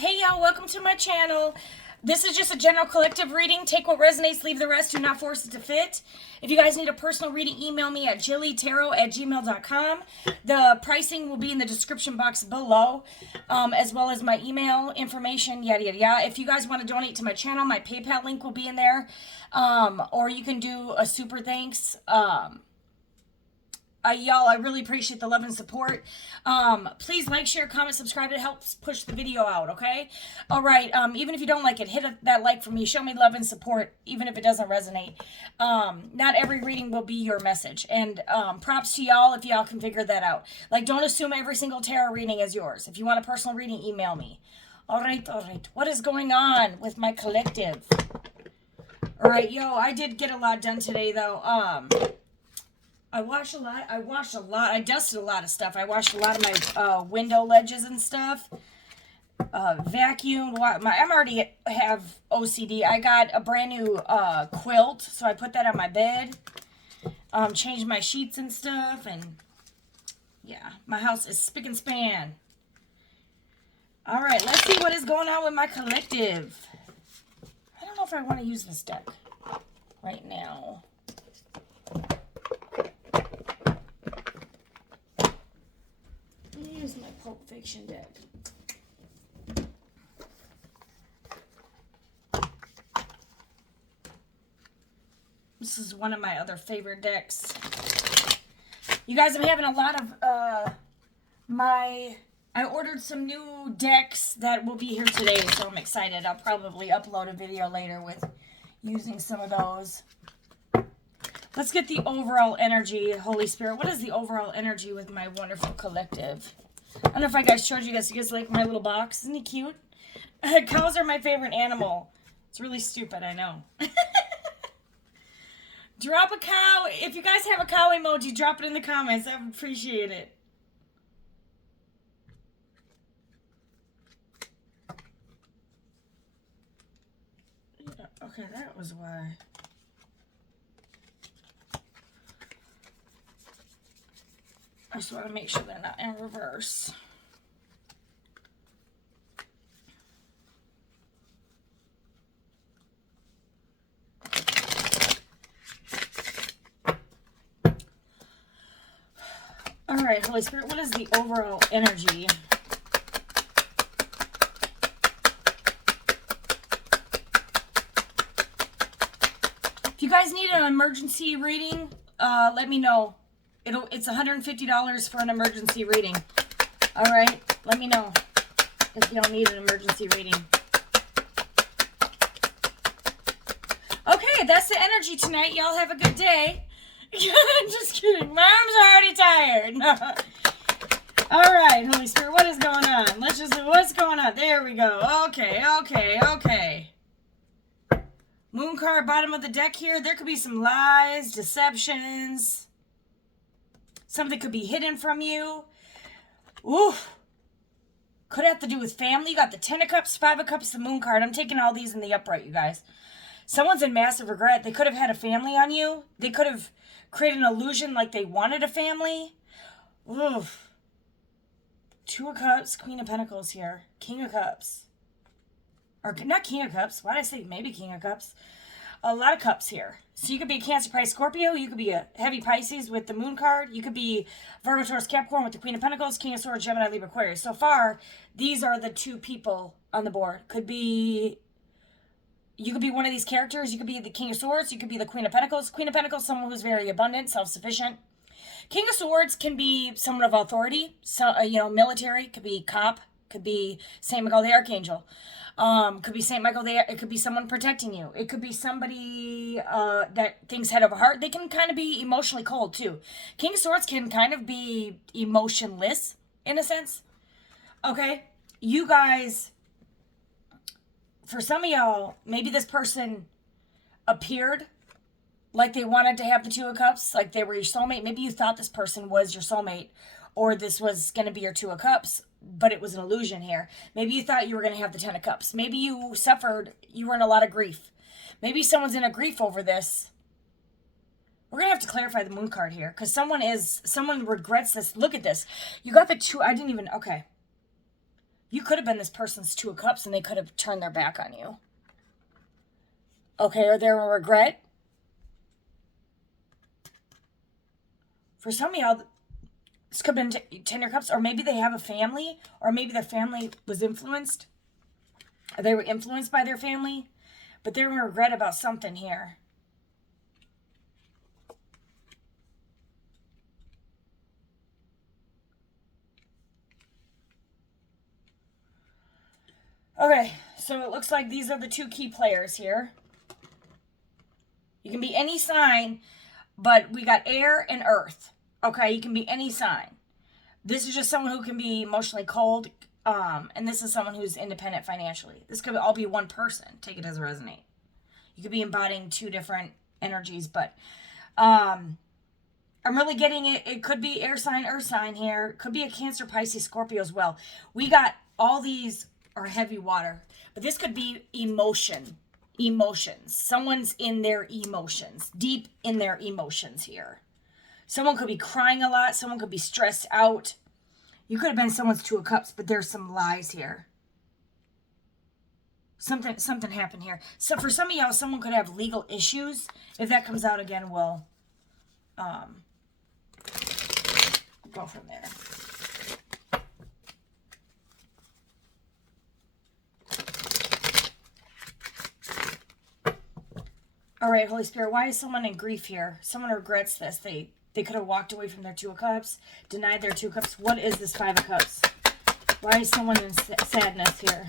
Hey y'all, welcome to my channel. This is just a general collective reading. Take what resonates, leave the rest. Do not force it to fit. If you guys need a personal reading, email me at jillytarot@gmail.com. The pricing will be in the description box below, as well as my email information, yada, yada, yada. If you guys want to donate to my channel, my PayPal link will be in there. Or you can do a super thanks. Y'all, I really appreciate the love and support. Please like, share, comment, subscribe. It helps push the video out, okay? All right, even if you don't like it, hit that like for me. Show me love and support, even if it doesn't resonate. Not every reading will be your message. And props to y'all if y'all can figure that out. Like, don't assume every single tarot reading is yours. If you want a personal reading, email me. All right, all right. What is going on with my collective? All right, yo, I did get a lot done today, though. I washed a lot. I dusted a lot of stuff. I washed a lot of my window ledges and stuff. Vacuumed. I already have OCD. I got a brand new quilt, so I put that on my bed. Changed my sheets and stuff, and yeah, my house is spick and span. All right, let's see what is going on with my collective. I don't know if I want to use this deck right now. Use my Pulp Fiction deck. This is one of my other favorite decks. You guys, I'm having a lot of I ordered some new decks that will be here today, so I'm excited. I'll probably upload a video later with using some of those. Let's get the overall energy, Holy Spirit. What is the overall energy with my wonderful collective? I don't know if I guys showed you guys. You guys like my little box? Isn't he cute? Cows are my favorite animal. It's really stupid, I know. Drop a cow. If you guys have a cow emoji, drop it in the comments. I would appreciate it. Yeah, okay, that was why. I just want to make sure they're not in reverse. All right, Holy Spirit, what is the overall energy? If you guys need an emergency reading, let me know. It's $150 for an emergency reading. All right, let me know if y'all need an emergency reading. Okay, that's the energy tonight. Y'all have a good day. I'm just kidding. My arm's already tired. All right, Holy Spirit, what is going on? Let's just see what's going on. There we go. Okay, okay, okay. Moon card, bottom of the deck here. There could be some lies, deceptions. Something could be hidden from you. Oof. Could have to do with family. You got the Ten of Cups, Five of Cups, the Moon card. I'm taking all these in the upright, you guys. Someone's in massive regret. They could have had a family on you. They could have created an illusion like they wanted a family. Oof. Two of Cups, Queen of Pentacles here. King of Cups. Or not King of Cups. Why did I say maybe King of Cups? A lot of cups here. So you could be a Cancer, Pisces, Scorpio. You could be a heavy Pisces with the Moon card. You could be Virgo, Taurus, Capricorn with the Queen of Pentacles, King of Swords, Gemini, Libra, Aquarius. So far, these are the two people on the board. You could be one of these characters. You could be the King of Swords. You could be the Queen of Pentacles. Queen of Pentacles, someone who's very abundant, self-sufficient. King of Swords can be someone of authority. So, military. Could be cop. Could be Saint Michael the Archangel. Could be Saint Michael. It could be someone protecting you. It could be somebody that thinks head over heart. They can kind of be emotionally cold too. King of Swords can kind of be emotionless in a sense. Okay, you guys. For some of y'all, maybe this person appeared like they wanted to have the Two of Cups, like they were your soulmate. Maybe you thought this person was your soulmate, or this was going to be your Two of Cups, but it was an illusion here. Maybe you thought you were going to have the Ten of Cups. Maybe you were in a lot of grief. Maybe someone's in a grief over this. We're going to have to clarify the Moon card here, because someone regrets this. Look at this. You got the two, okay. You could have been this person's Two of Cups and they could have turned their back on you. Okay, or they're in regret. For some of y'all, this could have been Ten of Cups, or maybe they have a family, or maybe their family was influenced. Or they were influenced by their family, but they're in regret about something here. Okay, so it looks like these are the two key players here. You can be any sign, but we got air and earth. Okay, you can be any sign. This is just someone who can be emotionally cold, and this is someone who's independent financially. This could all be one person. Take it as a resonate. You could be embodying two different energies, but I'm really getting it. It could be air sign, earth sign here. It could be a Cancer, Pisces, Scorpio as well. We got all these are heavy water, but this could be emotions. Someone's in their emotions, deep in their emotions here. Someone could be crying a lot. Someone could be stressed out. You could have been someone's Two of Cups, but there's some lies here. Something happened here. So for some of y'all, someone could have legal issues. If that comes out again, we'll go from there. All right, Holy Spirit, why is someone in grief here? Someone regrets this. They could have walked away from their Two of Cups, denied their Two of Cups. What is this Five of Cups? Why is someone in sadness here?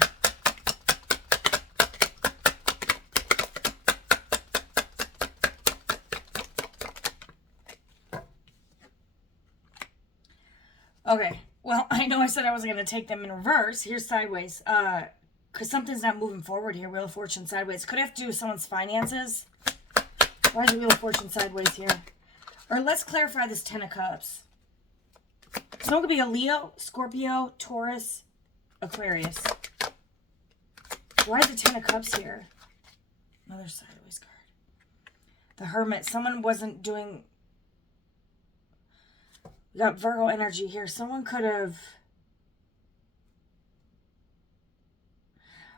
Okay, well, I know I said I wasn't going to take them in reverse. Here's sideways. Because something's not moving forward here. Wheel of Fortune sideways. Could have to do with someone's finances. Why is the Wheel of Fortune sideways here? Or let's clarify this Ten of Cups. Someone could be a Leo, Scorpio, Taurus, Aquarius. Why is the Ten of Cups here? Another sideways card. The Hermit. Someone wasn't doing... We got Virgo energy here. Someone could have...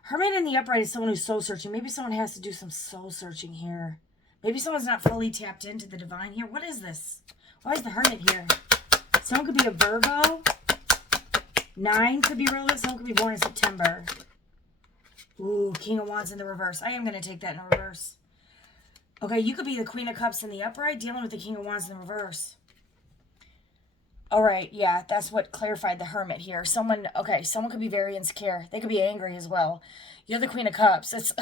Hermit in the upright is someone who's soul searching. Maybe someone has to do some soul searching here. Maybe someone's not fully tapped into the divine here. What is this? Why is the Hermit here? Someone could be a Virgo. 9 could be relevant. Someone could be born in September. Ooh, King of Wands in the reverse. I am going to take that in reverse. Okay, you could be the Queen of Cups in the upright dealing with the King of Wands in the reverse. All right, yeah, that's what clarified the Hermit here. Someone could be very insecure. They could be angry as well. You're the Queen of Cups. It's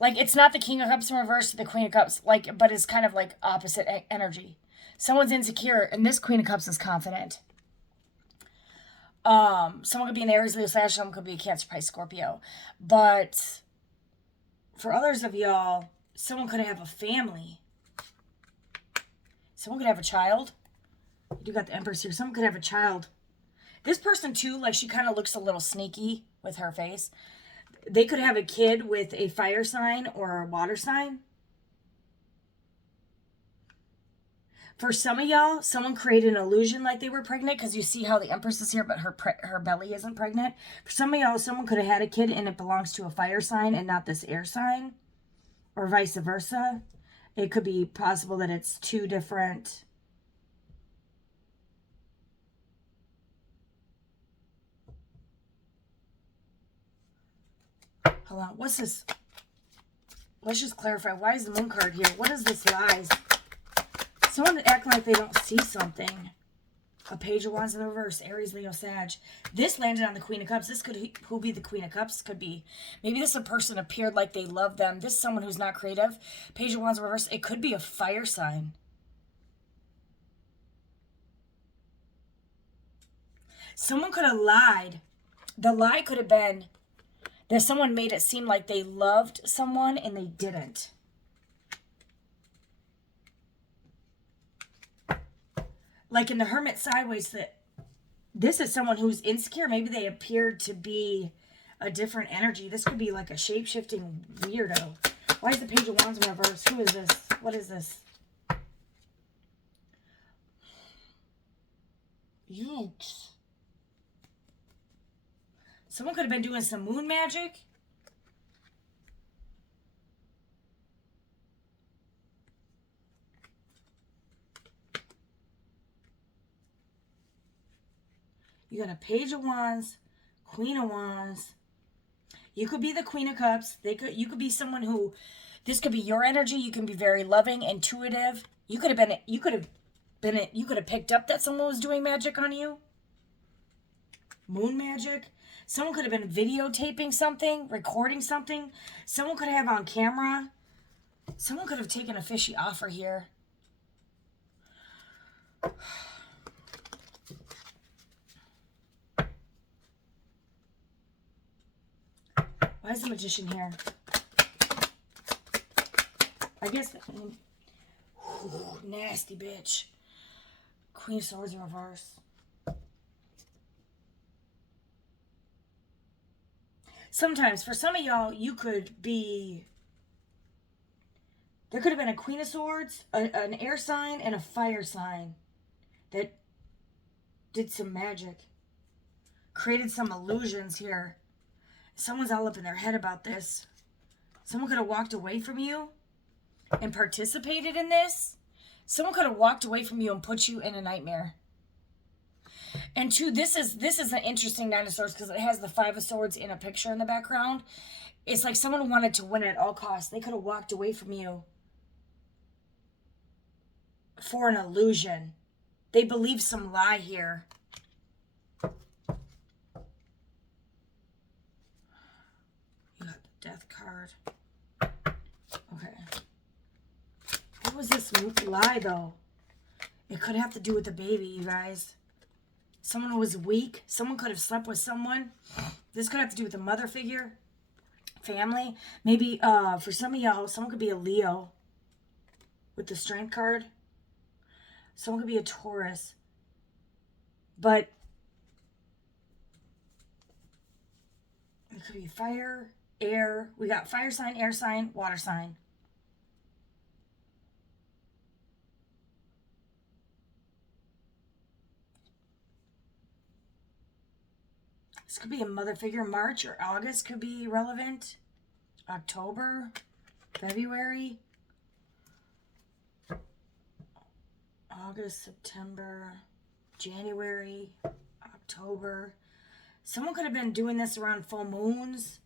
like, it's not the King of Cups in reverse to the Queen of Cups, like, but it's kind of like opposite energy. Someone's insecure, and this Queen of Cups is confident. Someone could be an Aries, Leo, Sag, someone could be a Cancer, Pisces, Scorpio. But for others of y'all, someone could have a family. Someone could have a child. You got the Empress here. Someone could have a child. This person, too, like, she kind of looks a little sneaky with her face. They could have a kid with a fire sign or a water sign. For some of y'all, someone created an illusion like they were pregnant because you see how the Empress is here, but her belly isn't pregnant. For some of y'all, someone could have had a kid and it belongs to a fire sign and not this air sign, or vice versa. It could be possible that it's two different... Hold on, what's this? Let's just clarify. Why is the Moon card here? What is this lies? Someone acting like they don't see something. A Page of Wands in the reverse. Aries, Leo, Sag. This landed on the Queen of Cups. This could who be the Queen of Cups? Could be. Maybe this person appeared like they love them. This is someone who's not creative. Page of Wands in reverse. It could be a fire sign. Someone could have lied. The lie could have been that someone made it seem like they loved someone and they didn't. Like in the Hermit sideways, that this is someone who's insecure. Maybe they appeared to be a different energy. This could be like a shape-shifting weirdo. Why is the Page of Wands in reverse? Who is this? What is this? Yikes. Someone could have been doing some moon magic. You got a Page of Wands, Queen of Wands. You could be the Queen of Cups. You could be someone who, this could be your energy. You can be very loving, intuitive. You could have picked up that someone was doing magic on you. Moon magic. Someone could have been videotaping something, recording something. Someone could have on camera. Someone could have taken a fishy offer here. Why is the Magician here? I guess, nasty bitch. Queen of Swords in reverse. Sometimes, for some of y'all, you could be... There could have been a Queen of Swords, an air sign, and a fire sign that did some magic. Created some illusions here. Someone's all up in their head about this. Someone could have walked away from you and participated in this. Someone could have walked away from you and put you in a nightmare. And two, this is an interesting Nine of Swords because it has the Five of Swords in a picture in the background. It's like someone wanted to win at all costs. They could have walked away from you for an illusion. They believe some lie here. You got the Death card. Okay. What was this lie, though? It could have to do with the baby, you guys. Someone was weak. Someone could have slept with someone. This could have to do with a mother figure. Family. Maybe for some of y'all, someone could be a Leo with the Strength card. Someone could be a Taurus. But it could be fire, air. We got fire sign, air sign, water sign. This could be a mother figure. March or August could be relevant. October, February, August, September, January, October. Someone could have been doing this around full moons.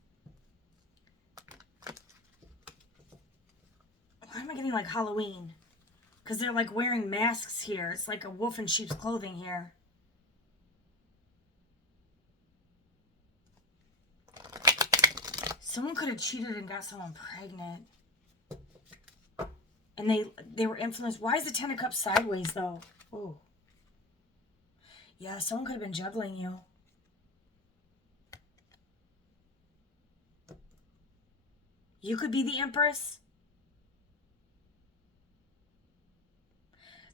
Why am I getting like Halloween? Because they're like wearing masks here. It's like a wolf in sheep's clothing here. Someone could have cheated and got someone pregnant. And they were influenced. Why is the Ten of Cups sideways, though? Oh. Yeah, someone could have been juggling you. You could be the Empress.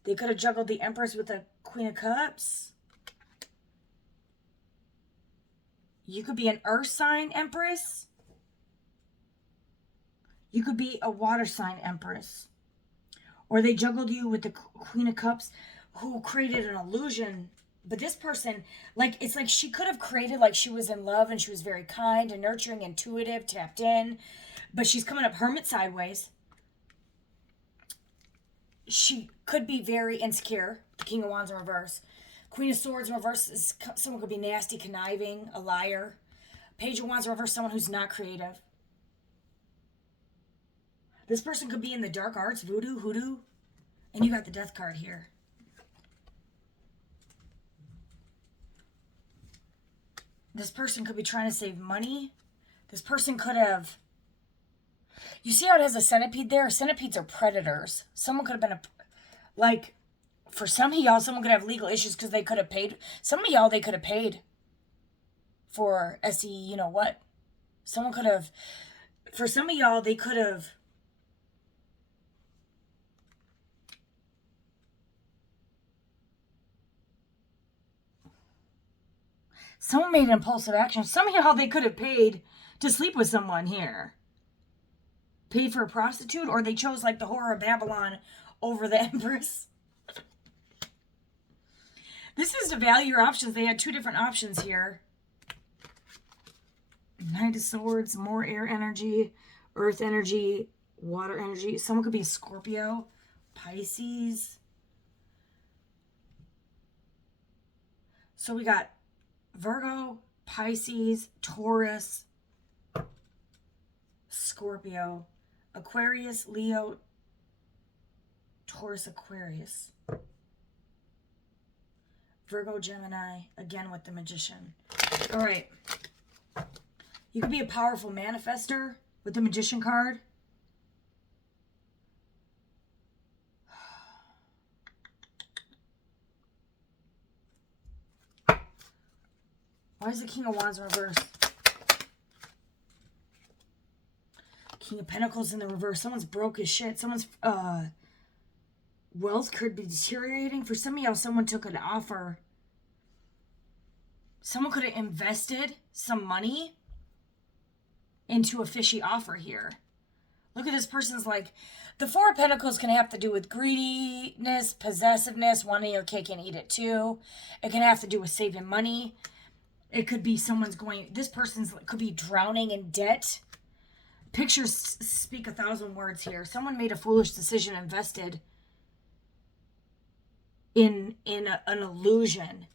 They could have juggled the Empress with the Queen of Cups. You could be an Earth sign Empress. You could be a water sign Empress. Or they juggled you with the Queen of Cups who created an illusion. But this person, like, it's like she could have created like she was in love and she was very kind and nurturing, intuitive, tapped in. But she's coming up Hermit sideways. She could be very insecure. The King of Wands in reverse. Queen of Swords in reverse is someone could be nasty, conniving, a liar. Page of Wands in reverse, someone who's not creative. This person could be in the dark arts, voodoo, hoodoo. And you got the Death card here. This person could be trying to save money. This person could have... You see how it has a centipede there? Centipedes are predators. Someone could have been like, for some of y'all, someone could have legal issues because they could have paid. Some of y'all, they could have paid for SE, you know what? Someone could have... For some of y'all, they could have... Someone made an impulsive action. Some of y'all, they could have paid to sleep with someone here. Paid for a prostitute, or they chose like the Whore of Babylon over the Empress. This is to value your options. They had two different options here. Knight of Swords, more air energy, earth energy, water energy. Someone could be a Scorpio, Pisces. So we got Virgo, Pisces, Taurus, Scorpio, Aquarius, Leo, Taurus, Aquarius. Virgo, Gemini, again with the Magician. All right. You could be a powerful manifester with the Magician card. Why is the King of Wands in reverse? King of Pentacles in the reverse. Someone's broke as shit. Someone's wealth could be deteriorating. For some of y'all, someone took an offer. Someone could have invested some money into a fishy offer here. Look at this person's like, the Four of Pentacles can have to do with greediness, possessiveness, wanting your cake and eat it too. It can have to do with saving money. It could be someone's going, this person's could be drowning in debt. Pictures speak 1,000 words here. Someone made a foolish decision, invested in an illusion.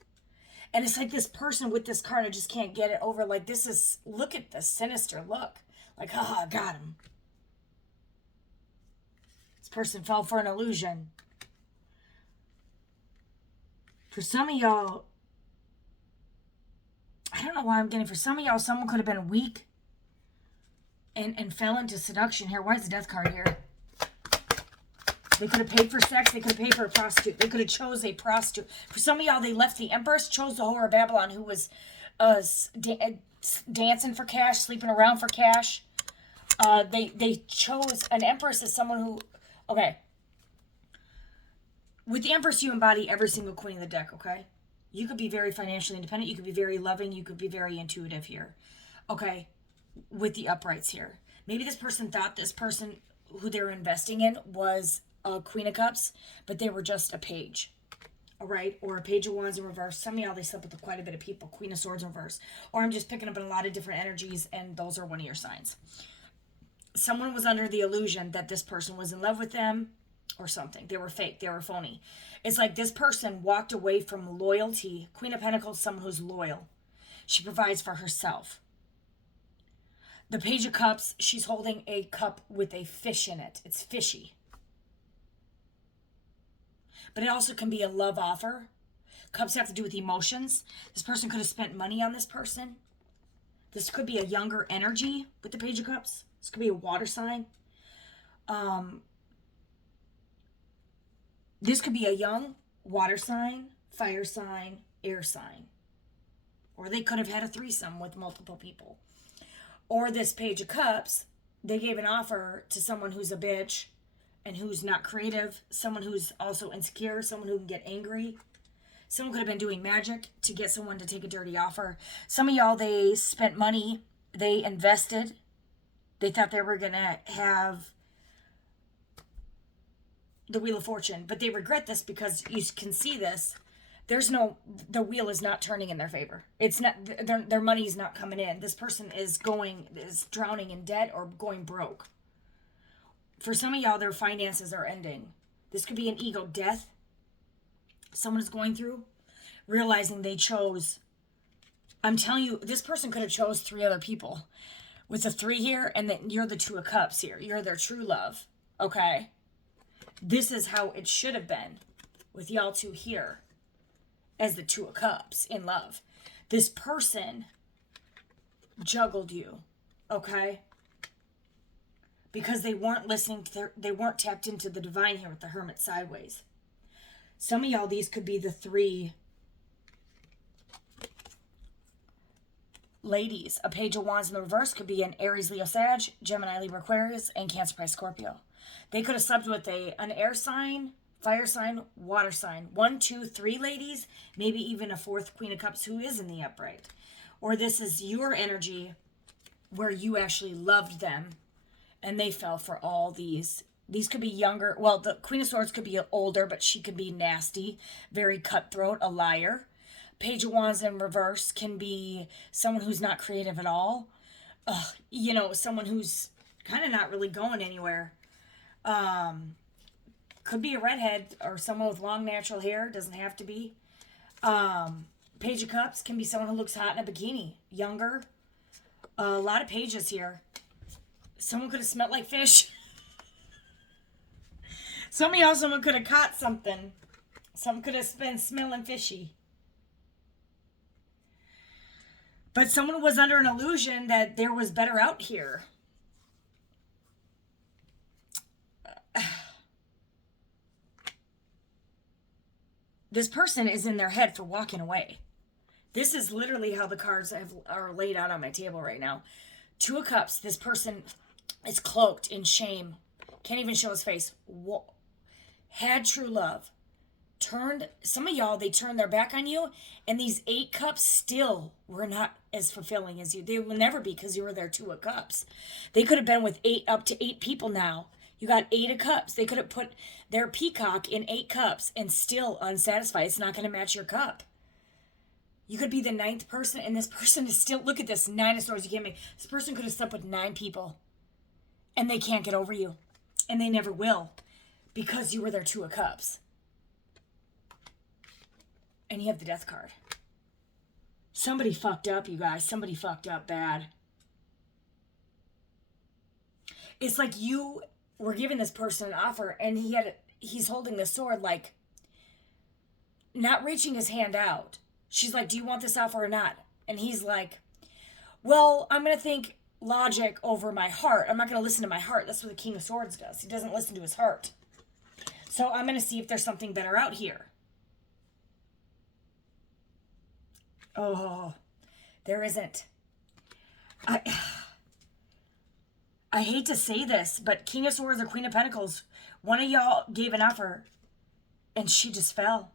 And it's like this person with this card, I just can't get it over. Like this is, look at the sinister look. Like, haha, got him. This person fell for an illusion. For some of y'all, I don't know why I'm getting, for some of y'all, someone could have been weak and fell into seduction here. Why is the Death card here? They could have paid for sex. They could have paid for a prostitute. They could have chose a prostitute. For some of y'all, they left the Empress, chose the whore of Babylon, who was dancing for cash, sleeping around for cash. They chose an Empress as someone who, okay. With the Empress, you embody every single queen of the deck, okay? You could be very financially independent. You could be very loving. You could be very intuitive here, okay? With the uprights here. Maybe this person thought this person who they're investing in was a Queen of Cups, but they were just a page, all right? Or a Page of Wands in reverse. Some of y'all, they slept with quite a bit of people. Queen of Swords in reverse. Or I'm just picking up in a lot of different energies, and those are one of your signs. Someone was under the illusion that this person was in love with them or something. They were fake. They were phony. It's like this person walked away from loyalty. Queen of Pentacles, someone who's loyal. She provides for herself. The Page of Cups, she's holding a cup with a fish in it. It's fishy. But it also can be a love offer. Cups have to do with emotions. This person could have spent money on this person. This could be a younger energy with the Page of Cups. This could be a water sign. This could be a young water sign, fire sign, air sign. Or they could have had a threesome with multiple people. Or this Page of Cups, they gave an offer to someone who's a bitch and who's not creative, someone who's also insecure, someone who can get angry. Someone could have been doing magic to get someone to take a dirty offer. Some of y'all, they spent money, they invested, they thought they were going to have the Wheel of Fortune, but they regret this because you can see this. The wheel is not turning in their favor. It's not, their money is not coming in. This person is drowning in debt or going broke. For some of y'all, their finances are ending. This could be an ego death. Someone is going through, realizing they chose. I'm telling you, this person could have chose 3 other people. With the 3 here, and then you're the 2 of Cups here. You're their true love, okay? This is how it should have been with y'all 2 here. As the 2 of Cups in love. This person juggled you, okay? Because they weren't listening, they weren't tapped into the divine here with the Hermit sideways. Some of y'all, these could be the 3 ladies. A Page of Wands in the reverse could be an Aries, Leo, Sag, Gemini, Libra, Aquarius, and Cancer, Pisces, Scorpio. They could have slept with an air sign, fire sign, water sign. 1, 2, 3 ladies, maybe even a 4th Queen of Cups who is in the upright. Or this is your energy where you actually loved them and they fell for all these. These could be younger. Well, the Queen of Swords could be older, but she could be nasty, very cutthroat, a liar. Page of Wands in reverse can be someone who's not creative at all. you know, someone who's kind of not really going anywhere. Could be a redhead or someone with long natural hair. Doesn't have to be. Page of Cups can be someone who looks hot in a bikini. Younger. A lot of pages here. Someone could have smelled like fish. Someone could have caught something. Someone could have been smelling fishy. But someone was under an illusion that there was better out here. This person is in their head for walking away. This is literally how the cards are laid out on my table right now. Two of Cups. This person is cloaked in shame. Can't even show his face. Had true love. Some of y'all, they turned their back on you. And these 8 Cups still were not as fulfilling as you. They will never be because you were their 2 of Cups. They could have been with up to 8 people now. You got 8 of Cups. They could have put their peacock in 8 cups and still unsatisfied. It's not going to match your cup. You could be the 9th person, and this person is still, look at this, 9 of Swords. You can't make, this person could have slept with 9 people, and they can't get over you. And they never will, because you were their 2 of Cups. And you have the Death card. Somebody fucked up, you guys. Somebody fucked up bad. It's like you were giving this person an offer, and he's holding the sword, like, not reaching his hand out. She's like, do you want this offer or not? And he's like, well, I'm going to think logic over my heart. I'm not going to listen to my heart. That's what the King of Swords does. He doesn't listen to his heart. So I'm going to see if there's something better out here. Oh, there isn't. I hate to say this, but King of Swords or Queen of Pentacles, one of y'all gave an offer and she just fell.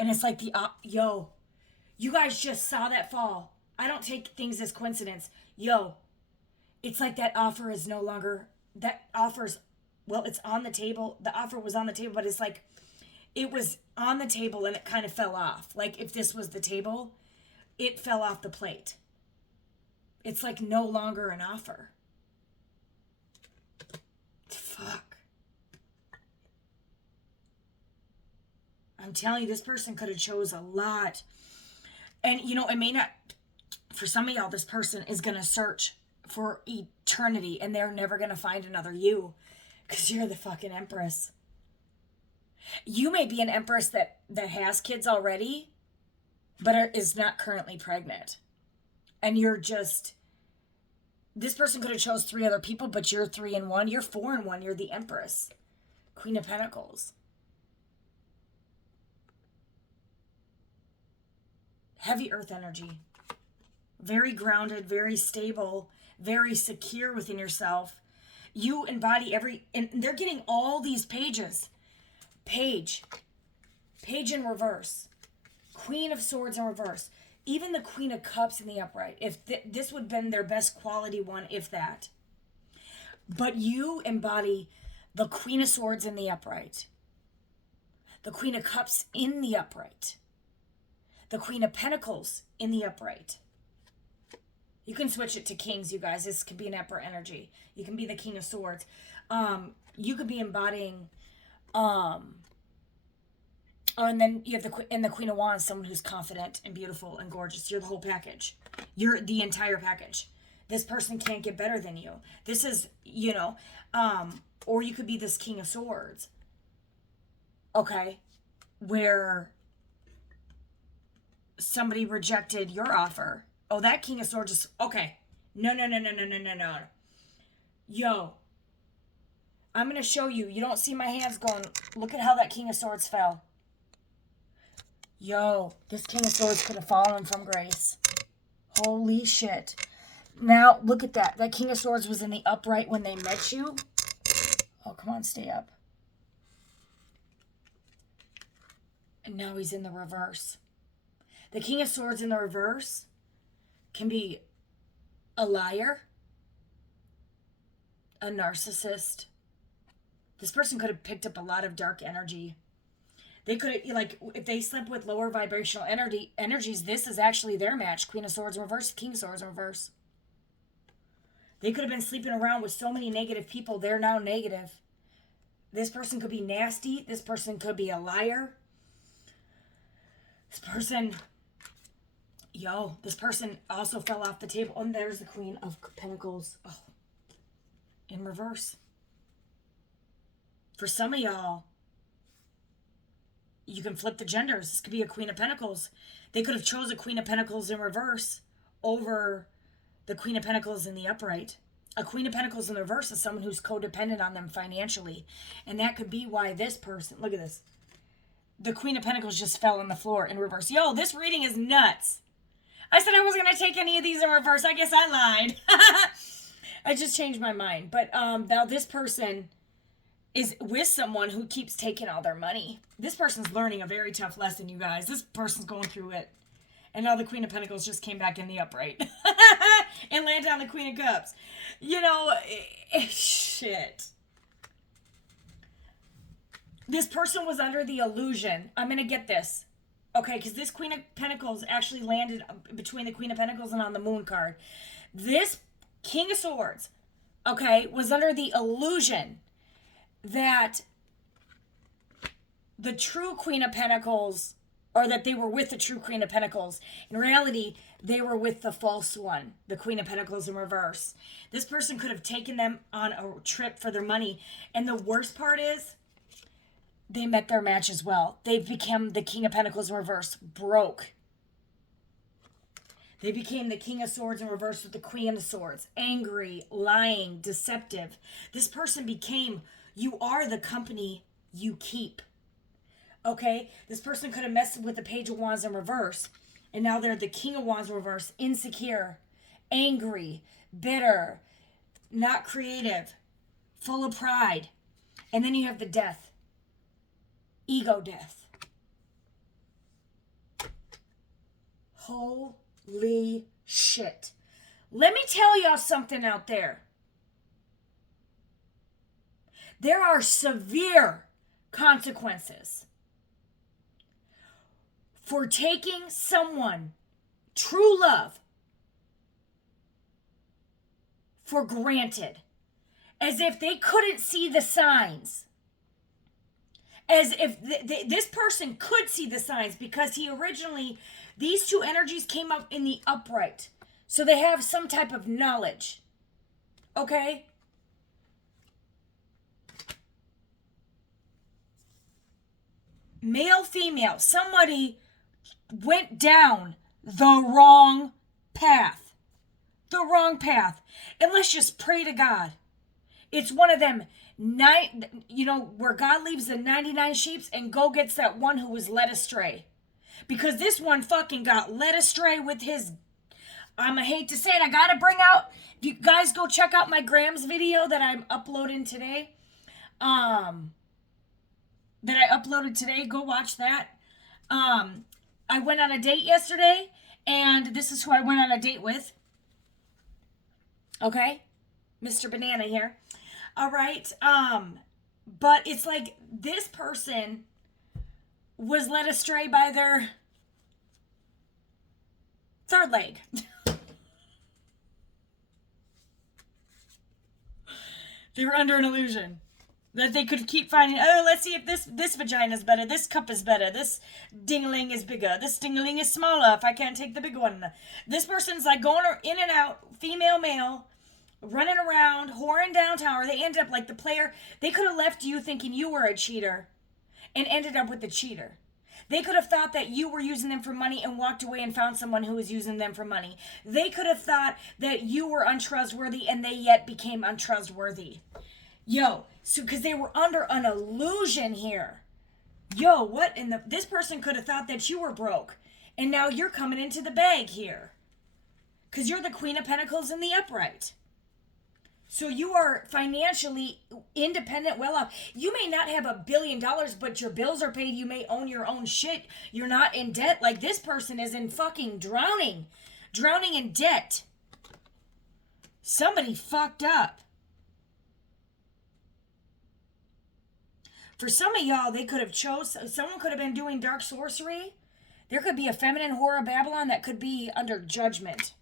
And it's like yo, you guys just saw that fall. I don't take things as coincidence. Yo, it's like that offer is no longer, it's on the table. The offer was on the table, but it's like, it was on the table and it kind of fell off. Like if this was the table, it fell off the plate. It's like no longer an offer. Fuck. I'm telling you, this person could have chose a lot. And, you know, it may not, for some of y'all, this person is going to search for eternity and they're never going to find another you because you're the fucking Empress. You may be an Empress that has kids already, but is not currently pregnant. And you're just, this person could have chose 3 other people, but you're 3 in 1. You're 4 in 1. You're the Empress. Queen of Pentacles. Heavy earth energy. Very grounded, very stable, very secure within yourself. You embody and they're getting all these pages. Page in reverse. Queen of Swords in reverse. Even the Queen of Cups in the upright. If this would have been their best quality one, if that. But you embody the Queen of Swords in the upright. The Queen of Cups in the upright. The Queen of Pentacles in the upright. You can switch it to Kings, you guys. This could be an Emperor energy. You can be the King of Swords. You could be embodying... and then you have the Queen of Wands, someone who's confident and beautiful and gorgeous. You're the whole package. You're the entire package. This person can't get better than you. This is, you know, or you could be this King of Swords. Okay? Where somebody rejected your offer. Oh, that King of Swords is, okay. No. Yo. I'm going to show you. You don't see my hands going. Look at how that King of Swords fell. Yo, this King of Swords could have fallen from grace. Holy shit. Now, look at that. That King of Swords was in the upright when they met you. Oh, come on, stay up. And now he's in the reverse. The King of Swords in the reverse can be a liar, a narcissist. This person could have picked up a lot of dark energy. They could have, like, if they slept with lower vibrational energies, this is actually their match. Queen of Swords in reverse, King of Swords in reverse. They could have been sleeping around with so many negative people. They're now negative. This person could be nasty. This person could be a liar. This person, this person also fell off the table. And there's the Queen of Pentacles. Oh, in reverse. For some of y'all, you can flip the genders. This could be a Queen of Pentacles. They could have chose a Queen of Pentacles in reverse over the Queen of Pentacles in the upright. A Queen of Pentacles in the reverse is someone who's codependent on them financially. And that could be why this person, look at this. The Queen of Pentacles just fell on the floor in reverse. Yo, this reading is nuts. I said I wasn't going to take any of these in reverse. I guess I lied. I just changed my mind. But now this person is with someone who keeps taking all their money. This person's learning a very tough lesson, you guys. This person's going through it. And now the Queen of Pentacles just came back in the upright. And landed on the Queen of Cups. Shit. This person was under the illusion. I'm going to get this. Okay, because this Queen of Pentacles actually landed between the Queen of Pentacles and on the Moon card. This King of Swords, okay, was under the illusion that the true Queen of Pentacles, or that they were with the true Queen of Pentacles. In reality, they were with the false one, the Queen of Pentacles in reverse. This person could have taken them on a trip for their money. And the worst part is, they met their match as well. They became the King of Pentacles in reverse, broke. They became the King of Swords in reverse with the Queen of Swords, angry, lying, deceptive. This person became, you are the company you keep. Okay? This person could have messed with the Page of Wands in reverse, and now they're the King of Wands in reverse, insecure, angry, bitter, not creative, full of pride. And then you have the Death. Ego death. Holy shit. Let me tell y'all something out there. There are severe consequences for taking someone, true love, for granted. As if they couldn't see the signs. As if this person could see the signs, because these two energies came up in the upright. So they have some type of knowledge. Okay? Male, female, somebody went down the wrong path. The wrong path. And let's just pray to God. It's one of them, where God leaves the 99 sheep and go gets that one who was led astray. Because this one fucking got led astray with his, I hate to say it, I gotta bring out, if you guys go check out my Grams video that I'm uploading today. Go watch that. I went on a date yesterday, and this is who I went on a date with. Okay? Mr. Banana here. All right. But it's like this person was led astray by their third leg. They were under an illusion that they could keep finding, let's see if this vagina is better, this cup is better, this ding-a-ling is bigger, this ding-a-ling is smaller if I can't take the big one. This person's like going in and out, female, male, running around, whoring downtown, or they ended up like the player. They could have left you thinking you were a cheater and ended up with the cheater. They could have thought that you were using them for money and walked away and found someone who was using them for money. They could have thought that you were untrustworthy and they yet became untrustworthy. So because they were under an illusion here. This person could have thought that you were broke and now you're coming into the bag here. Because you're the Queen of Pentacles in the upright. So you are financially independent, well off. You may not have $1 billion, but your bills are paid. You may own your own shit. You're not in debt. Like this person is in fucking drowning. Drowning in debt. Somebody fucked up. For some of y'all, someone could have been doing dark sorcery. There could be a feminine whore of Babylon that could be under judgment.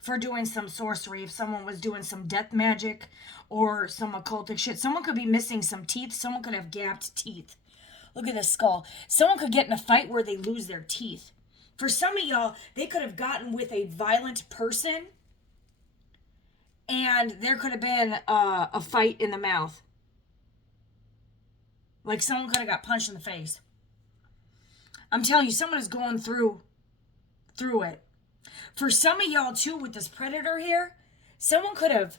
for doing some sorcery. If someone was doing some death magic or some occultic shit, someone could be missing some teeth. Someone could have gapped teeth. Look at this skull. Someone could get in a fight where they lose their teeth. For some of y'all, they could have gotten with a violent person and there could have been a fight in the mouth. Like someone could have got punched in the face. I'm telling you, someone is going through it. For some of y'all too, with this predator here, someone could have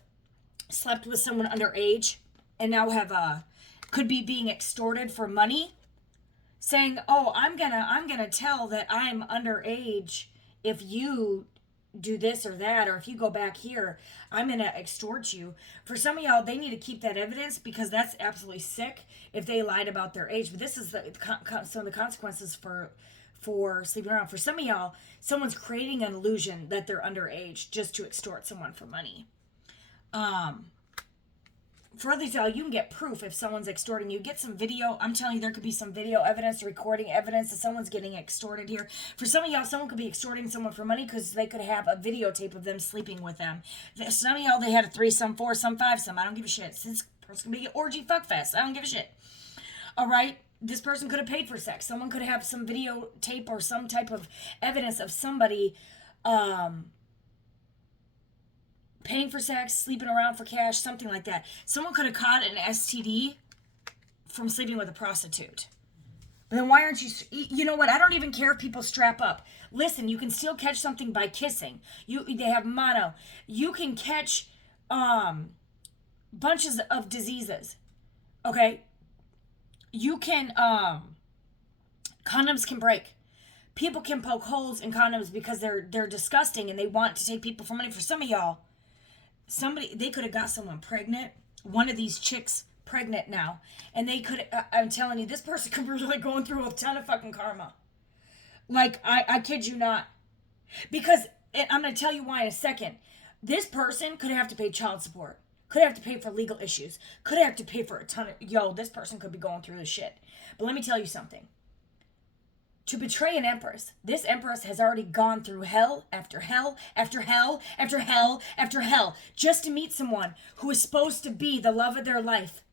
slept with someone underage and now have could be being extorted for money, saying, "Oh, I'm gonna tell that I'm underage if you do this or that, or if you go back here, I'm gonna extort you." For some of y'all, they need to keep that evidence because that's absolutely sick if they lied about their age. But this is some of the consequences for sleeping around. For some of y'all, someone's creating an illusion that they're underage just to extort someone for money. For others, y'all, you can get proof if someone's extorting you. Get some video. I'm telling you, there could be some video evidence, recording evidence that someone's getting extorted here. For some of y'all, someone could be extorting someone for money because they could have a videotape of them sleeping with them. Some of y'all, they had a 3, some 4, some 5, some. I don't give a shit. This person could be an orgy fuckfest. I don't give a shit. All right? This person could have paid for sex. Someone could have some videotape or some type of evidence of somebody paying for sex, sleeping around for cash, something like that. Someone could have caught an STD from sleeping with a prostitute. But then why aren't you... You know what? I don't even care if people strap up. Listen, you can still catch something by kissing. They have mono. You can catch bunches of diseases. Okay? You can... condoms can break. People can poke holes in condoms because they're disgusting and they want to take people for money. For some of y'all, they could have got someone pregnant. One of these chicks pregnant now. And they could, I'm telling you, this person could be really going through a ton of fucking karma. Like, I kid you not. Because, I'm going to tell you why in a second. This person could have to pay child support. Could have to pay for legal issues. Could have to pay for a ton of, this person could be going through this shit. But let me tell you something. To betray an empress, this empress has already gone through hell after hell after hell after hell after hell just to meet someone who is supposed to be the love of their life,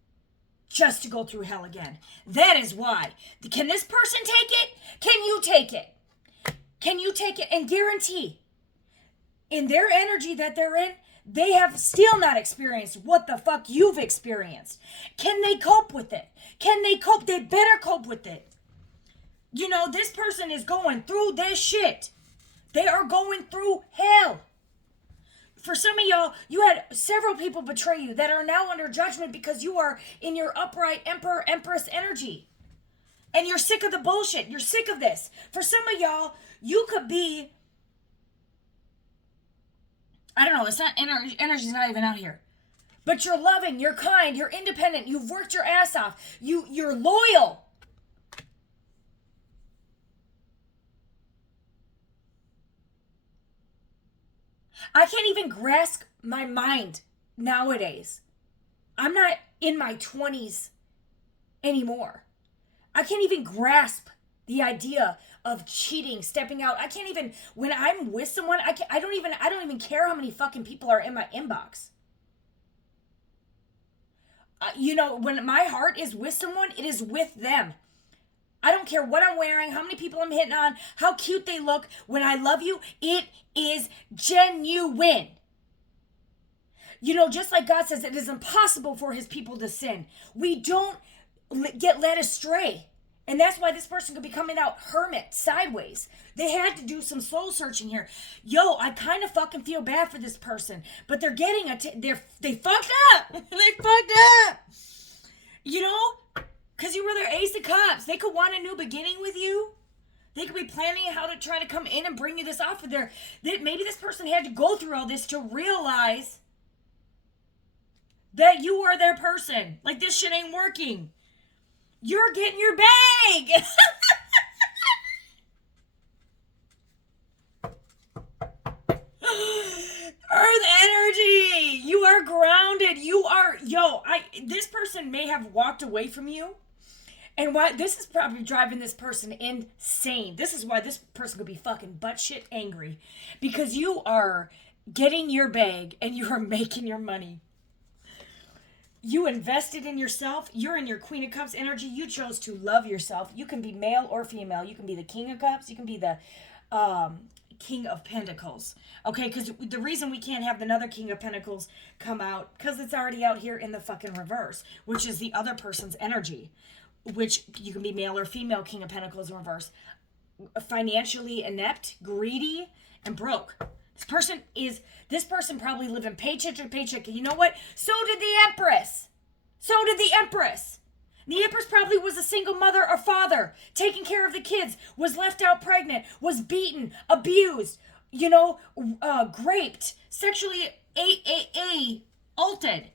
just to go through hell again. That is why. Can this person take it? Can you take it? Can you take it? And guarantee, in their energy that they're in, they have still not experienced what the fuck you've experienced. Can they cope with it? Can they cope? They better cope with it. This person is going through this shit. They are going through hell. For some of y'all, you had several people betray you that are now under judgment because you are in your upright emperor, empress energy. And you're sick of the bullshit. You're sick of this. For some of y'all, you could be... I don't know, it's not energy's not even out here. But you're loving, you're kind, you're independent, you've worked your ass off. You're loyal. I can't even grasp my mind nowadays. I'm not in my 20s anymore. I can't even grasp the idea of cheating, stepping out. I can't even, when I'm with someone, I don't even care how many fucking people are in my inbox. When my heart is with someone, it is with them. I don't care what I'm wearing, how many people I'm hitting on, how cute they look. When I love you, it is genuine. Just like God says, it is impossible for his people to sin. We don't get led astray. And that's why this person could be coming out hermit, sideways. They had to do some soul searching here. I kind of fucking feel bad for this person. But they're getting they fucked up. They fucked up. Because you were their ace of cups. They could want a new beginning with you. They could be planning how to try to come in and bring you this offer there. Maybe this person had to go through all this to realize that you are their person. Like, this shit ain't working. You're getting your bag. Earth energy. You are grounded. You are, this person may have walked away from you. And why this is probably driving this person insane. This is why this person could be fucking butt shit angry. Because you are getting your bag and you are making your money. You invested in yourself. You're in your Queen of Cups energy. You chose to love yourself. You can be male or female. You can be the King of Cups. You can be the King of Pentacles. Okay, because the reason we can't have another King of Pentacles come out, because it's already out here in the fucking reverse, which is the other person's energy, which you can be male or female King of Pentacles in reverse. Financially inept, greedy, and broke. This person probably living paycheck to paycheck. And you know what? So did the Empress. The Empress probably was a single mother or father, taking care of the kids, was left out pregnant, was beaten, abused, raped, sexually altered,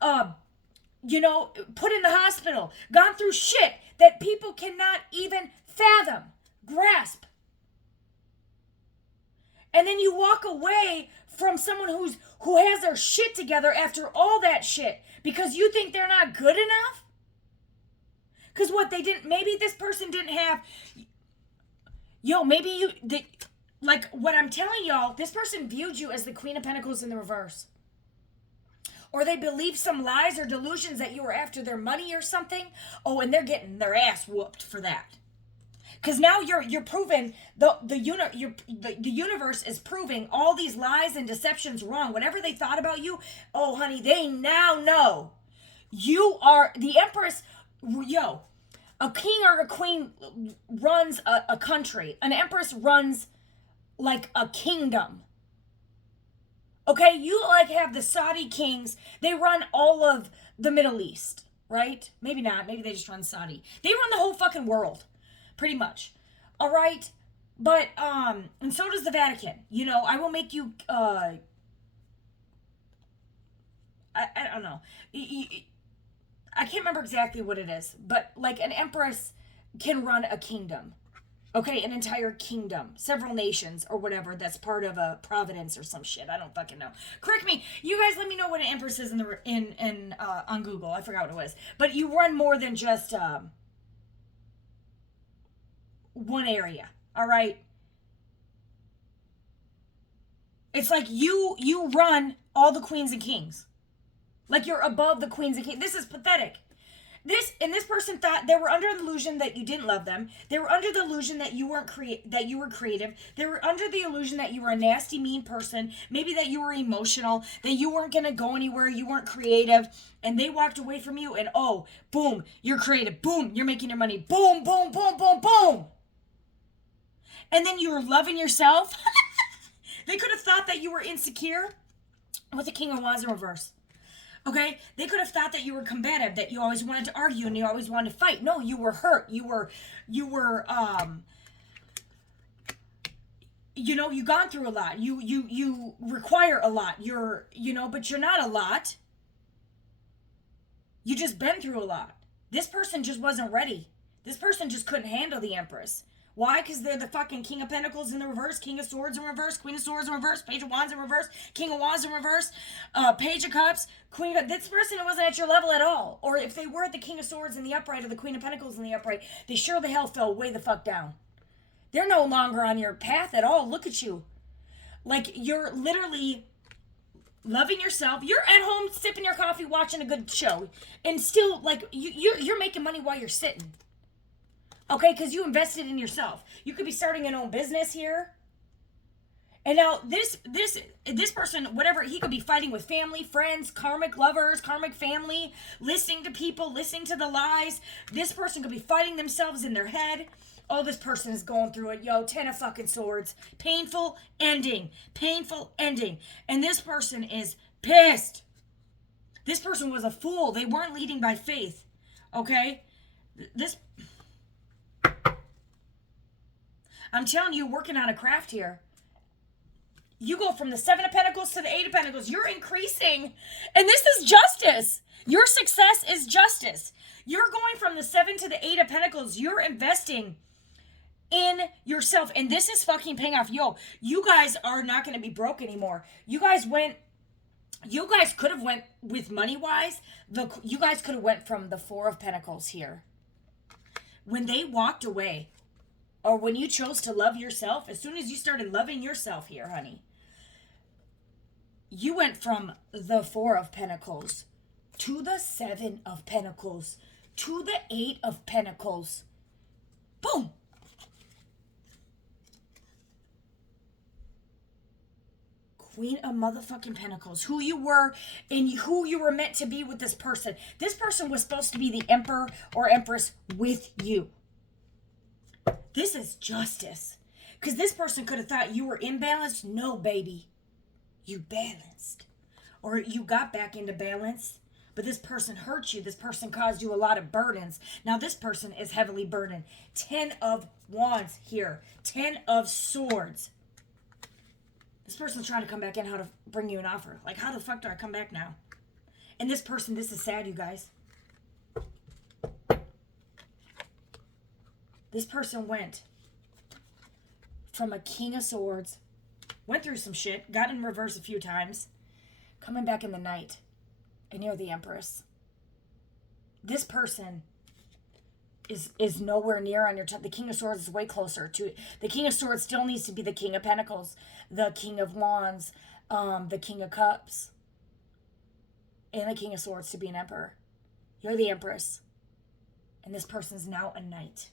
put in the hospital, gone through shit that people cannot even fathom, grasp. And then you walk away from someone who has their shit together after all that shit because you think they're not good enough? Because maybe this person didn't have, like what I'm telling y'all, this person viewed you as the Queen of Pentacles in the reverse. Or they believed some lies or delusions that you were after their money or something. Oh, and they're getting their ass whooped for that. Because now you're proving the universe is proving all these lies and deceptions wrong. Whatever they thought about you, oh honey, they now know. You are the Empress. A king or a queen runs a country. An Empress runs like a kingdom. Okay, you have the Saudi kings. They run all of the Middle East, right? Maybe not. Maybe they just run Saudi. They run the whole fucking world. Pretty much. All right. But, and so does the Vatican. I will make you, I don't know. I can't remember exactly what it is, but like an empress can run a kingdom. Okay, an entire kingdom, several nations or whatever that's part of a providence or some shit. I don't fucking know. Correct me. You guys let me know what an empress is on Google. I forgot what it was. But you run more than just, one area, all right? It's like you run all the queens and kings. Like you're above the queens and kings. This is pathetic. This person thought they were under the illusion that you didn't love them. They were under the illusion that you weren't that you were creative. They were under the illusion that you were a nasty, mean person. Maybe that you were emotional, that you weren't gonna go anywhere, you weren't creative, and they walked away from you. And oh, boom, you're creative. Boom, you're making your money. Boom, boom, boom, boom, boom. And then you were loving yourself. They could have thought that you were insecure with the King of Wands in reverse. Okay? They could have thought that you were combative, that you always wanted to argue and you always wanted to fight. No, you were hurt. You gone through a lot. You require a lot. But you're not a lot. You just been through a lot. This person just wasn't ready. This person just couldn't handle the Empress. Why? Because they're the fucking King of Pentacles in the reverse, King of Swords in reverse, Queen of Swords in reverse, Page of Wands in reverse, King of Wands in reverse, Page of Cups, Queen of... This person wasn't at your level at all. Or if they were at the King of Swords in the upright or the Queen of Pentacles in the upright, they sure the hell fell way the fuck down. They're no longer on your path at all. Look at you. Like, you're literally loving yourself. You're at home sipping your coffee, watching a good show. And still, like, you're making money while you're sitting. Okay, because you invested in yourself. You could be starting an own business here. And now this person, whatever, he could be fighting with family, friends, karmic lovers, karmic family, listening to people, listening to the lies. This person could be fighting themselves in their head. Oh, this person is going through it. 10 of fucking swords. Painful ending. Painful ending. And this person is pissed. This person was a fool. They weren't leading by faith. Okay? I'm telling you, working on a craft here. You go from the 7 of Pentacles to the 8 of Pentacles. You're increasing. And this is justice. Your success is justice. You're going from the 7 to the 8 of Pentacles. You're investing in yourself. And this is fucking paying off. You guys are not going to be broke anymore. You guys could have went with money-wise. You guys could have went from the 4 of Pentacles here. When they walked away, or when you chose to love yourself, as soon as you started loving yourself here, honey, You went from the Four of Pentacles to the Seven of Pentacles to the Eight of Pentacles. Boom. Queen of motherfucking Pentacles. Who you were and who you were meant to be with this person. This person was supposed to be the Emperor or Empress with you. This is justice. Because this person could have thought you were imbalanced. No, baby. You balanced. Or you got back into balance. But this person hurt you. This person caused you a lot of burdens. Now this person is heavily burdened. 10 of Wands here. 10 of Swords. This person's trying to come back in. How to bring you an offer. Like, how the fuck do I come back now? And this person, this is sad, you guys. This person went from a King of Swords, went through some shit, got in reverse a few times, coming back in the Knight, and you're the Empress. This person is nowhere near on your top. The King of Swords is way closer to it. The King of Swords still needs to be the King of Pentacles, the King of Wands, the King of Cups, and the King of Swords to be an Emperor. You're the Empress. And this person's now a Knight.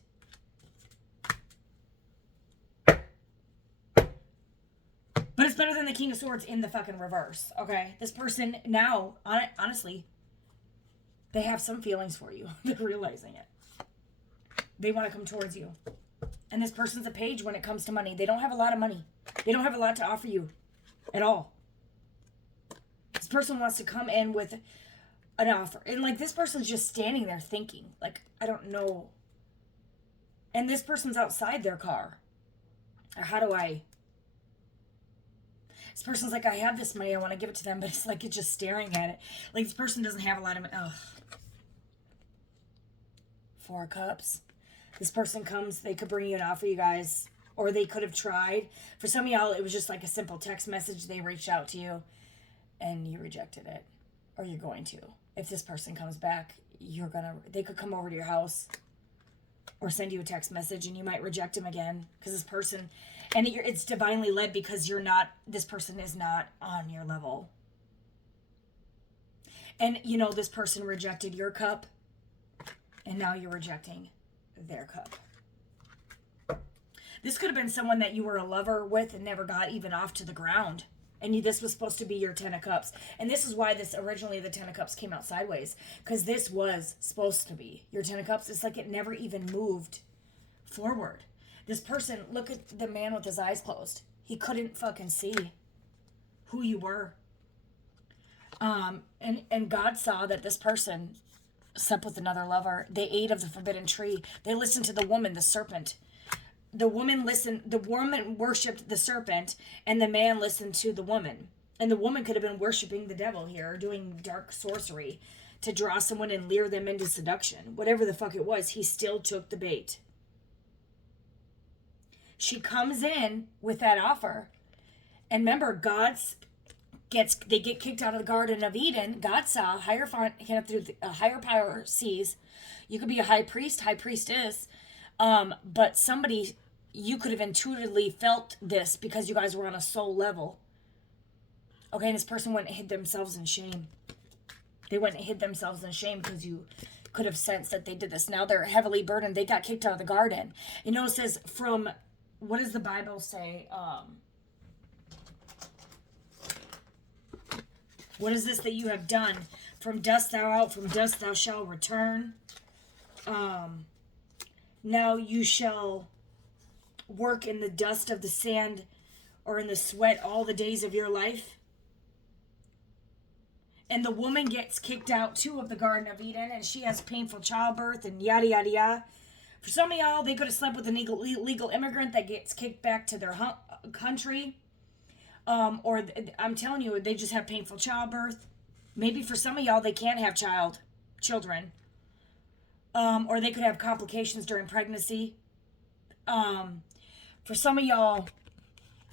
But it's better than the King of Swords in the fucking reverse, okay? This person now, honestly, they have some feelings for you. They're realizing it. They want to come towards you. And this person's a page when it comes to money. They don't have a lot of money. They don't have a lot to offer you at all. This person wants to come in with an offer. And, like, this person's just standing there thinking, like, I don't know. And this person's outside their car. How do I... This person's like, I have this money, I want to give it to them, but it's like, it's just staring at it. Like, this person doesn't have a lot of money. Ugh. Four of Cups. This person comes, they could bring you an offer, you guys. Or they could have tried. For some of y'all, it was just like a simple text message. They reached out to you, and you rejected it. Or you're going to. If this person comes back, they could come over to your house. Or send you a text message, and you might reject them again. Because this person... And it's divinely led because this person is not on your level. And, you know, this person rejected your cup. And now you're rejecting their cup. This could have been someone that you were a lover with and never got even off to the ground. And this was supposed to be your 10 of Cups. And this is why originally the 10 of Cups came out sideways. Because this was supposed to be your 10 of Cups. It's like it never even moved forward. This person, look at the man with his eyes closed. He couldn't fucking see who you were. And God saw that this person slept with another lover. They ate of the forbidden tree. They listened to the woman, the serpent. The woman worshipped the serpent, and the man listened to the woman. And the woman could have been worshiping the devil here, doing dark sorcery to draw someone and lure them into seduction. Whatever the fuck it was, he still took the bait. She comes in with that offer. And remember, they get kicked out of the Garden of Eden. God saw, higher power sees. You could be a high priest, high priestess. But you could have intuitively felt this because you guys were on a soul level. Okay, and this person went and hid themselves in shame. They went and hid themselves in shame because you could have sensed that they did this. Now they're heavily burdened. They got kicked out of the garden. You know, it says what does the Bible say? What is this that you have done? From dust thou out, from dust thou shalt return. Now you shall work in the dust of the sand or in the sweat all the days of your life. And the woman gets kicked out too of the Garden of Eden, and she has painful childbirth and yada yada yada. For some of y'all, they could have slept with an illegal immigrant that gets kicked back to their country. Or I'm telling you, they just have painful childbirth. Maybe for some of y'all, they can't have children. Or they could have complications during pregnancy. For some of y'all,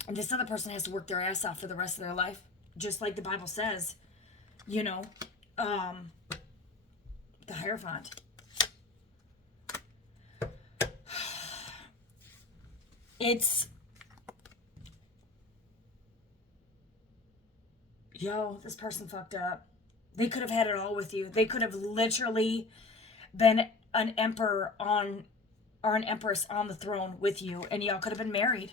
this other person has to work their ass off for the rest of their life. Just like the Bible says, you know, the Hierophant. Yo, this person fucked up. They could have had it all with you. They could have literally been an emperor on, or an empress on the throne with you, and y'all could have been married.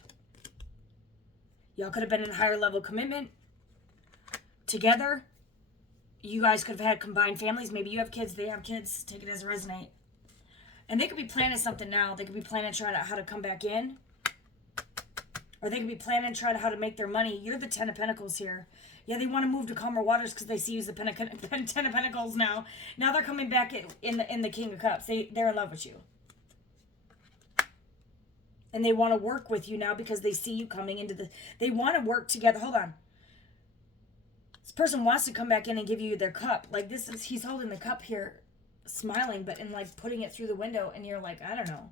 Y'all could have been in higher level commitment together. You guys could have had combined families. Maybe you have kids, they have kids. Take it as a resonate. And they could be planning something now. They could be planning trying to how to come back in. Or they could be planning trying to how to make their money. You're the Ten of Pentacles here. Yeah, they want to move to calmer waters because they see you as the Ten of Pentacles now. Now they're coming back in the King of Cups. They're in love with you. And they want to work with you now because they see you coming into the... They want to work together. Hold on. This person wants to come back in and give you their cup. Like this is... He's holding the cup here, smiling, but in like putting it through the window. And you're like, I don't know.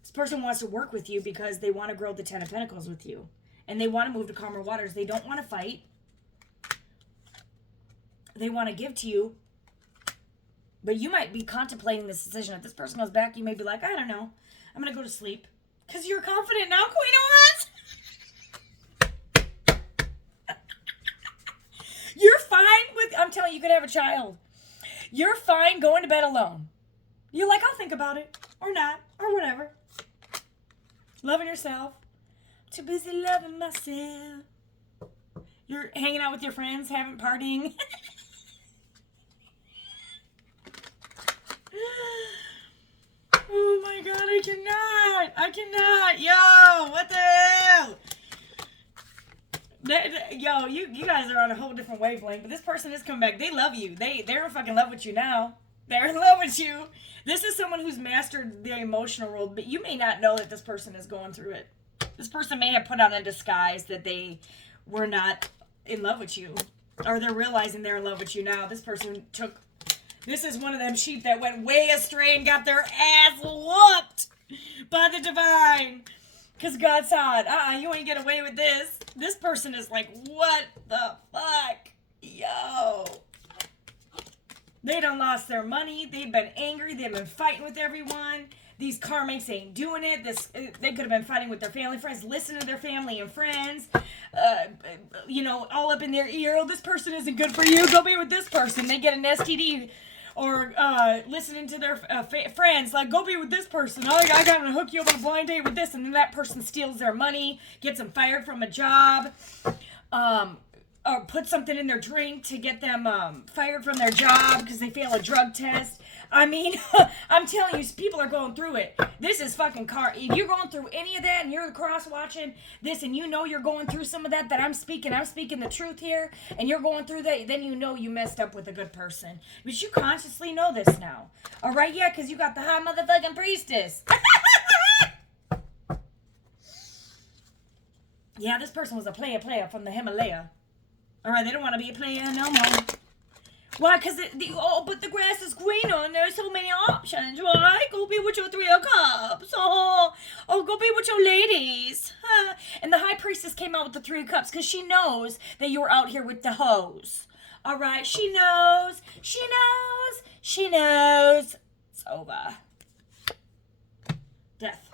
This person wants to work with you because they want to grow the Ten of Pentacles with you. And they want to move to calmer waters. They don't want to fight. They want to give to you. But you might be contemplating this decision. If this person goes back, you may be like, I don't know. I'm going to go to sleep. Because you're confident now, Queen of Wands. You're fine with... I'm telling you, you could have a child. You're fine going to bed alone. You're like, I'll think about it. Or not. Or whatever. Loving yourself. Too busy loving myself. You're hanging out with your friends, having partying. Oh my God, I cannot. Yo, what the hell? Yo, you guys are on a whole different wavelength, but this person is coming back. They love you. They're in fucking love with you now. They're in love with you. This is someone who's mastered the emotional world, but you may not know that this person is going through it. This person may have put on a disguise that they were not in love with you. Or they're realizing they're in love with you now. This person took... This is one of them sheep that went way astray and got their ass whooped by the divine. Because God saw it. You ain't get away with this. This person is like, what the fuck? Yo. They done lost their money. They've been angry. They've been fighting with everyone. These karmics ain't doing it. They could have been fighting with their family friends. Listen to their family and friends. All up in their ear. Oh, this person isn't good for you. Go be with this person. They get an STD. Or listening to their friends. Like, go be with this person. Oh, I got to hook you up on a blind date with this. And then that person steals their money. Gets them fired from a job. Or put something in their drink to get them fired from their job because they fail a drug test. I mean, I'm telling you, people are going through it. This is fucking If you're going through any of that and you're cross watching this and you know you're going through some of that I'm speaking the truth here, and you're going through that, then you know you messed up with a good person. But you consciously know this now. All right? Yeah, because you got the high motherfucking priestess. Yeah, this person was a player from the Himalaya. All right, they don't want to be a player no more. Why? Because but the grass is greener and there's so many options, right? Go be with your Three of Cups. Oh, go be with your ladies. And the High Priestess came out with the Three of Cups because she knows that you're out here with the hoes. All right, she knows. It's over. Death.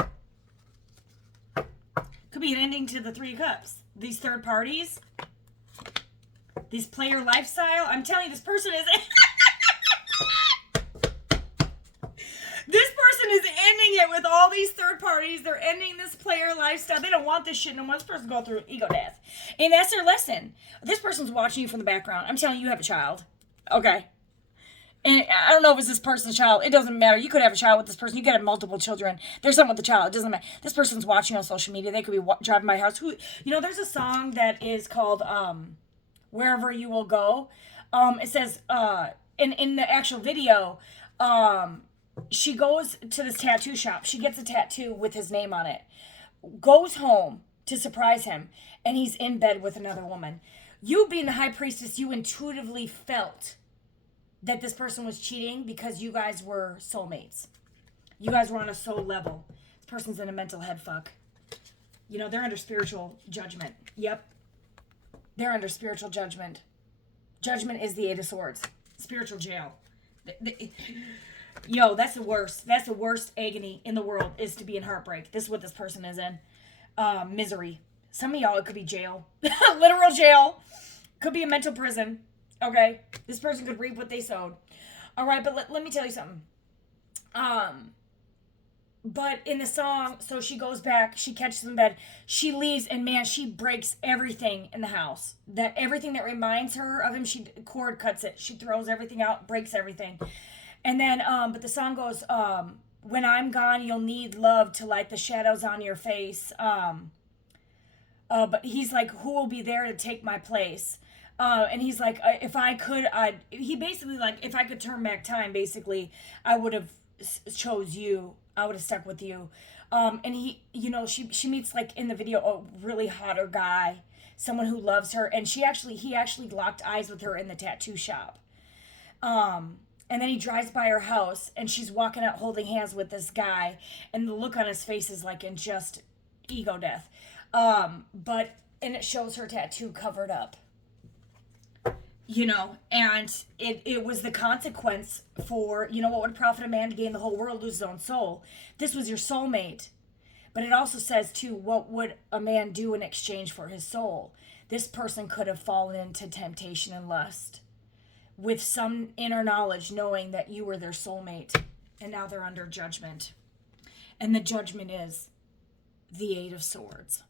Could be an ending to the Three of Cups. These third parties. These player lifestyle. I'm telling you, this person is... This person is ending it with all these third parties. They're ending this player lifestyle. They don't want this shit no more. This person's going through ego death. And that's their lesson. This person's watching you from the background. I'm telling you, you have a child. Okay. And I don't know if it's this person's child. It doesn't matter. You could have a child with this person. You could have multiple children. There's something with the child. It doesn't matter. This person's watching on social media. They could be driving by house. There's a song that is called... Wherever You Will Go. It says, in the actual video, she goes to this tattoo shop. She gets a tattoo with his name on it. Goes home to surprise him. And he's in bed with another woman. You being the High Priestess, you intuitively felt that this person was cheating because you guys were soulmates. You guys were on a soul level. This person's in a mental head fuck. They're under spiritual judgment. Yep. They're under spiritual judgment. Judgment is the Eight of Swords. Spiritual jail. Yo, that's the worst. That's the worst agony in the world, is to be in heartbreak. This is what this person is in. Misery. Some of y'all, it could be jail. Literal jail. Could be a mental prison. Okay? This person could reap what they sowed. All right, but let me tell you something. But in the song, so she goes back, she catches him in bed, she leaves, and man, she breaks everything in the house. That everything that reminds her of him, she cord cuts it. She throws everything out, breaks everything. And then, but the song goes, when I'm gone, you'll need love to light the shadows on your face. But he's like, who will be there to take my place? And he's like, if I could, he basically like, if I could turn back time, basically, I would have chose you. I would have stuck with you. And he, you know, she meets like in the video a really hotter guy, someone who loves her, and he actually locked eyes with her in the tattoo shop. And then he drives by her house, and she's walking out holding hands with this guy, and the look on his face is like in just ego death. And it shows her tattoo covered up. You know, and it was the consequence for, you know, what would profit a man to gain the whole world, lose his own soul? This was your soulmate. But it also says, too, what would a man do in exchange for his soul? This person could have fallen into temptation and lust with some inner knowledge, knowing that you were their soulmate, and now they're under judgment. And the judgment is the Eight of Swords.